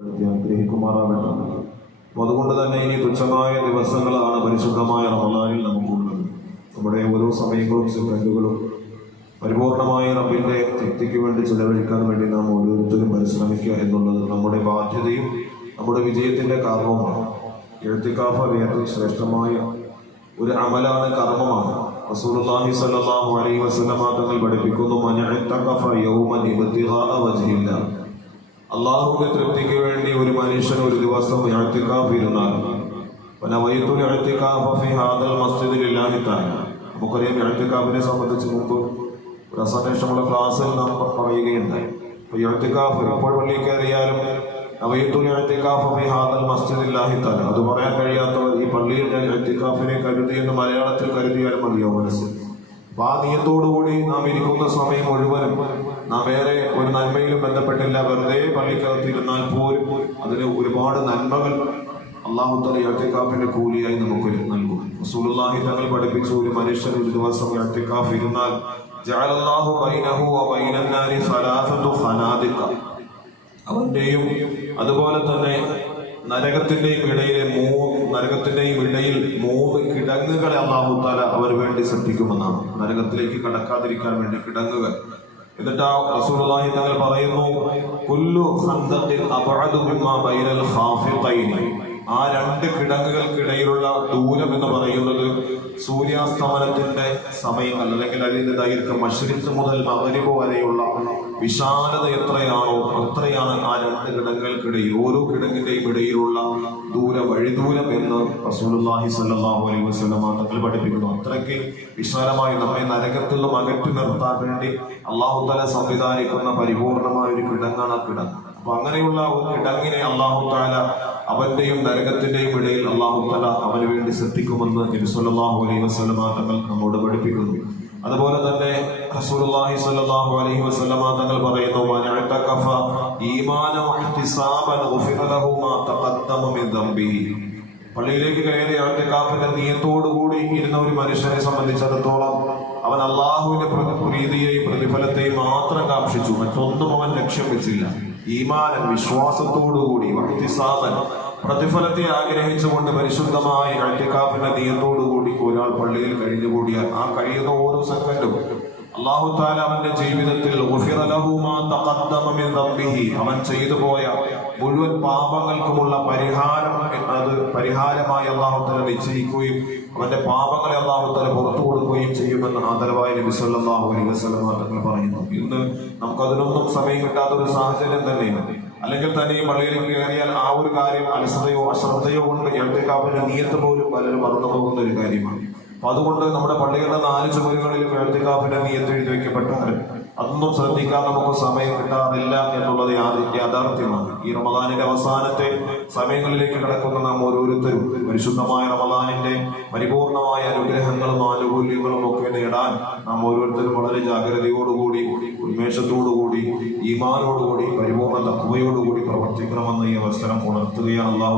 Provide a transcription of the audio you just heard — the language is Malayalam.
അനുഗ്രഹിക്കുമാറാകട്ടെ. അതുകൊണ്ട് തന്നെ ഇനി തുച്ഛമായ ദിവസങ്ങളാണ് പരിശുദ്ധമായ റമദാനിൽ നമുക്കുള്ളത്. നമ്മുടെ ഓരോ സമയങ്ങളും സെക്കൻഡുകളും പരിപൂർണമായ റബ്ബിന്റെ തൃപ്തിക്ക് വേണ്ടി ചിലവഴിക്കാൻ വേണ്ടി നാം ഓരോരുത്തരും പരിശ്രമിക്കുക എന്നുള്ളത് നമ്മുടെ ബാധ്യതയും നമ്മുടെ വിജയത്തിന്റെ കാരണവുമാണ്. ഇഅ്തികാഫ് വേറെ ശ്രേഷ്ഠമായ ഒരു അമലാണ്, കർമ്മമാണ്. റസൂലുള്ളാഹി സ്വല്ലല്ലാഹു അലൈഹി വസല്ലമ തങ്ങൾ പഠിപ്പിക്കുന്നു, മൻ ഇഅ്തഖഫ യൗമൻ ഇബ്തിഗാഅ വജ്ഹില്ലാഹ്. അള്ളാഹുവിന്റെ തൃപ്തിക്ക് വേണ്ടി ഒരു മനുഷ്യൻ ഒരു ദിവസം ഇഅ്തികാഫ് ഇരുന്നാൽ, വനവൈതുൽ ഇഅ്തികാഫ ഫീ ഹാദൽ മസ്ജിദി ലില്ലാഹി തആല. നമുക്കറിയാം, ഇഅ്തികാഫിനെ സംബന്ധിച്ച് മുമ്പ് ഒരു അസന്വേഷണമുള്ള ക്ലാസ്സിൽ നാം പറയുകയുണ്ടായി. അപ്പോൾ ഇഅ്തികാഫ് എപ്പോൾ പള്ളിയിൽ കയറിയാലും നവൈതുൽ ഇഅ്തികാഫ ഫീ ഹാദൽ മസ്ജിദി ലില്ലാഹി തആല, അത് പറയാൻ കഴിയാത്തവർ ഈ പള്ളിയിൽ ഞാൻ ഇഅ്തികാഫിനെ കരുതി എന്ന് മലയാളത്തിൽ കരുതിയാലും മതിയോ മനസ്സിൽ. അപ്പൊ ആ നിയത്തോടുകൂടി നാം ഇരിക്കുന്ന സമയം മുഴുവനും നാം വേറെ ഒരു നന്മയിലും ബന്ധപ്പെട്ടില്ല, വെറുതെ പള്ളിക്കകത്തിരുന്നാൽ പോലും അതിന് ഒരുപാട് നന്മകൾ അല്ലാഹു തആല ഇഅ്തികാഫിന്റെ കൂലിയായി നമുക്ക് നൽകും. റസൂലുള്ളാഹി തങ്ങൾ പഠിപ്പിച്ചു, ഒരു മനുഷ്യൻ ഒരു ദിവസം ഇഅ്തികാഫ് ഇരുന്നാൽ ജഅലല്ലാഹു ബൈനഹു വ ബൈനൻ നാരി സലാസതു ഖനാദിഖ, അവന്റെയും അതുപോലെ തന്നെ നരകത്തിന്റെയും ഇടയിൽ മൂന്ന് കിടങ്ങുകളെ അല്ലാഹു തആല അവന് വേണ്ടി സൃഷ്ടിക്കുമെന്നാണ്. നരകത്തിലേക്ക് കടക്കാതിരിക്കാൻ വേണ്ടി കിടങ്ങുകൾ. എന്നിട്ട് റസൂലുള്ളാഹി തങ്ങൾ പറയുന്നു, കുല്ലു ഖന്ദഖിൻ അബ്അദു മിമ്മാ ബൈനൽ ഖാഫിഖൈനി. ആ രണ്ട് കിടങ്ങുകൾക്കിടയിലുള്ള ദൂരം എന്ന് പറയുന്നത് സൂര്യാസ്തമനത്തിന്റെ സമയം അല്ലെങ്കിൽ അതിന്റെ ദൈർഘ്യം മശ്രിഖ് മുതൽ മഗ്രിബ് വരെയുള്ള വിശാലത എത്രയാണോ അത്രയാണ് ആ രണ്ട് കിടങ്ങുകൾക്കിടയിൽ, ഓരോ കിടങ്ങിന്റെയും ഇടയിലുള്ള വഴിദൂരം എന്ന് റസൂലുള്ളാഹി സ്വല്ലല്ലാഹു അലൈഹി വസല്ലം തങ്ങൾ പഠിപ്പിക്കുന്നു. അത്രയ്ക്ക് വിശാലമായി നമ്മെ നരകത്തിൽ നിന്നും അകറ്റി നിർത്താൻ വേണ്ടി അല്ലാഹു തആല സംവിധാനിക്കുന്ന പരിപൂർണമായ ഒരു കിടങ്ങാണ് ആ കിടങ്ങ്. അപ്പൊ അങ്ങനെയുള്ള ഒരു കിടങ്ങിനെ അല്ലാഹു തആല അവന്റെയും നരകത്തിന്റെയും ഇടയിൽ അല്ലാഹു തആല അവന് വേണ്ടി സൃഷ്ടിക്കുമെന്ന് നബി സല്ലല്ലാഹു അലൈഹി വസല്ലം തങ്ങൾ നമ്മോട് പഠിപ്പിക്കുന്നു. അതുപോലെ തന്നെ റസൂലുള്ളാഹി സ്വല്ലല്ലാഹു അലൈഹി വസല്ലം തങ്ങൾ പറയുന്നു, മൻ ഇഅ്തഖഫ ഈമാനൻ വഇഹ്തിസാബൻ ഗുഫിറ ലഹു മാ തഖദ്ദമ മിൻ ദംബിഹി. പള്ളിയിലേക്ക് കയറി ഇഅ്തികാഫിന്റെ നിയത്തോടുകൂടി ഇരുന്ന ഒരു മനുഷ്യനെ സംബന്ധിച്ചിടത്തോളം അവൻ അല്ലാഹുവിന്റെ പ്രീതിയെയും പ്രതിഫലത്തെയും മാത്രം കാക്ഷിച്ചു, മറ്റൊന്നും അവൻ ലക്ഷ്യം വെച്ചില്ല. ഈമാനൻ, വിശ്വാസത്തോടുകൂടി, വഇഹ്തിസാബൻ, പ്രതിഫലത്തെ ആഗ്രഹിച്ചുകൊണ്ട് പരിശുദ്ധമായ ഇഅ്തികാഫിന്റെ നിയത്തോടുകൂടി ഒരാൾ പള്ളിയിൽ കഴിഞ്ഞുകൂടിയാൽ ആ കഴിയുന്ന ഓരോ സെക്കൻഡും അല്ലാഹു തആല അവന്റെ ജീവിതത്തിൽ ഗുഫിറ ലഹു മാ തഖദ്ദമ മിൻ ദംബിഹി, അവൻ ചെയ്തു പോയ മുഴുവൻ പാപങ്ങൾക്കുമുള്ള പരിഹാരമായി അല്ലാഹു തആല നിശ്ചയിക്കുകയും അവന്റെ പാപങ്ങളെ അല്ലാഹു തആല പുറത്തു കൊടുക്കുകയും ചെയ്യുമെന്ന് ആദരവായ നബി സല്ലല്ലാഹു അലൈഹി വസല്ലം തങ്ങൾ പറയുന്നു. ഇന്ന് നമുക്കതിനൊന്നും സമയം കിട്ടാത്ത ഒരു സാഹചര്യം തന്നെയാണ്. അല്ലെങ്കിൽ തന്നെ ഈ പള്ളിയിലേക്ക് കയറിയാൽ ആ ഒരു കാര്യം അലസതയോ അശ്രദ്ധയോ കൊണ്ട് ഇഅ്തികാഫിന്റെ നിയത്ത് പോലും പലരും മറന്നു പോകുന്ന ഒരു കാര്യമാണ്. അപ്പൊ അതുകൊണ്ട് നമ്മുടെ പള്ളികളുടെ 4 ചുമരുകളിലും ഇഅ്തികാഫിന്റെ നിയത്ത് എഴുതി വെക്കപ്പെട്ടാലും അതൊന്നും ശ്രദ്ധിക്കാൻ നമുക്ക് സമയം കിട്ടാറില്ല എന്നുള്ളത് യാഥാർത്ഥ്യമാണ്. ഈ റമദാനിന്റെ അവസാനത്തെ സമയങ്ങളിലേക്ക് കടക്കുന്ന നാം ഓരോരുത്തരും പരിശുദ്ധമായ റമദാനിന്റെ പരിപൂർണമായ അനുഗ്രഹങ്ങളും ആനുകൂല്യങ്ങളും ഒക്കെ നേടാൻ നാം ഓരോരുത്തരും വളരെ ജാഗ്രതയോടുകൂടി, ഉന്മേഷത്തോടുകൂടി, ഈമാനോടുകൂടി, പരിപൂർണ്ണ തഖ്വയോടുകൂടി പ്രവർത്തിക്കണമെന്ന് ഈ അവസരം ഉണർത്തുകയാണ്. അല്ലാഹു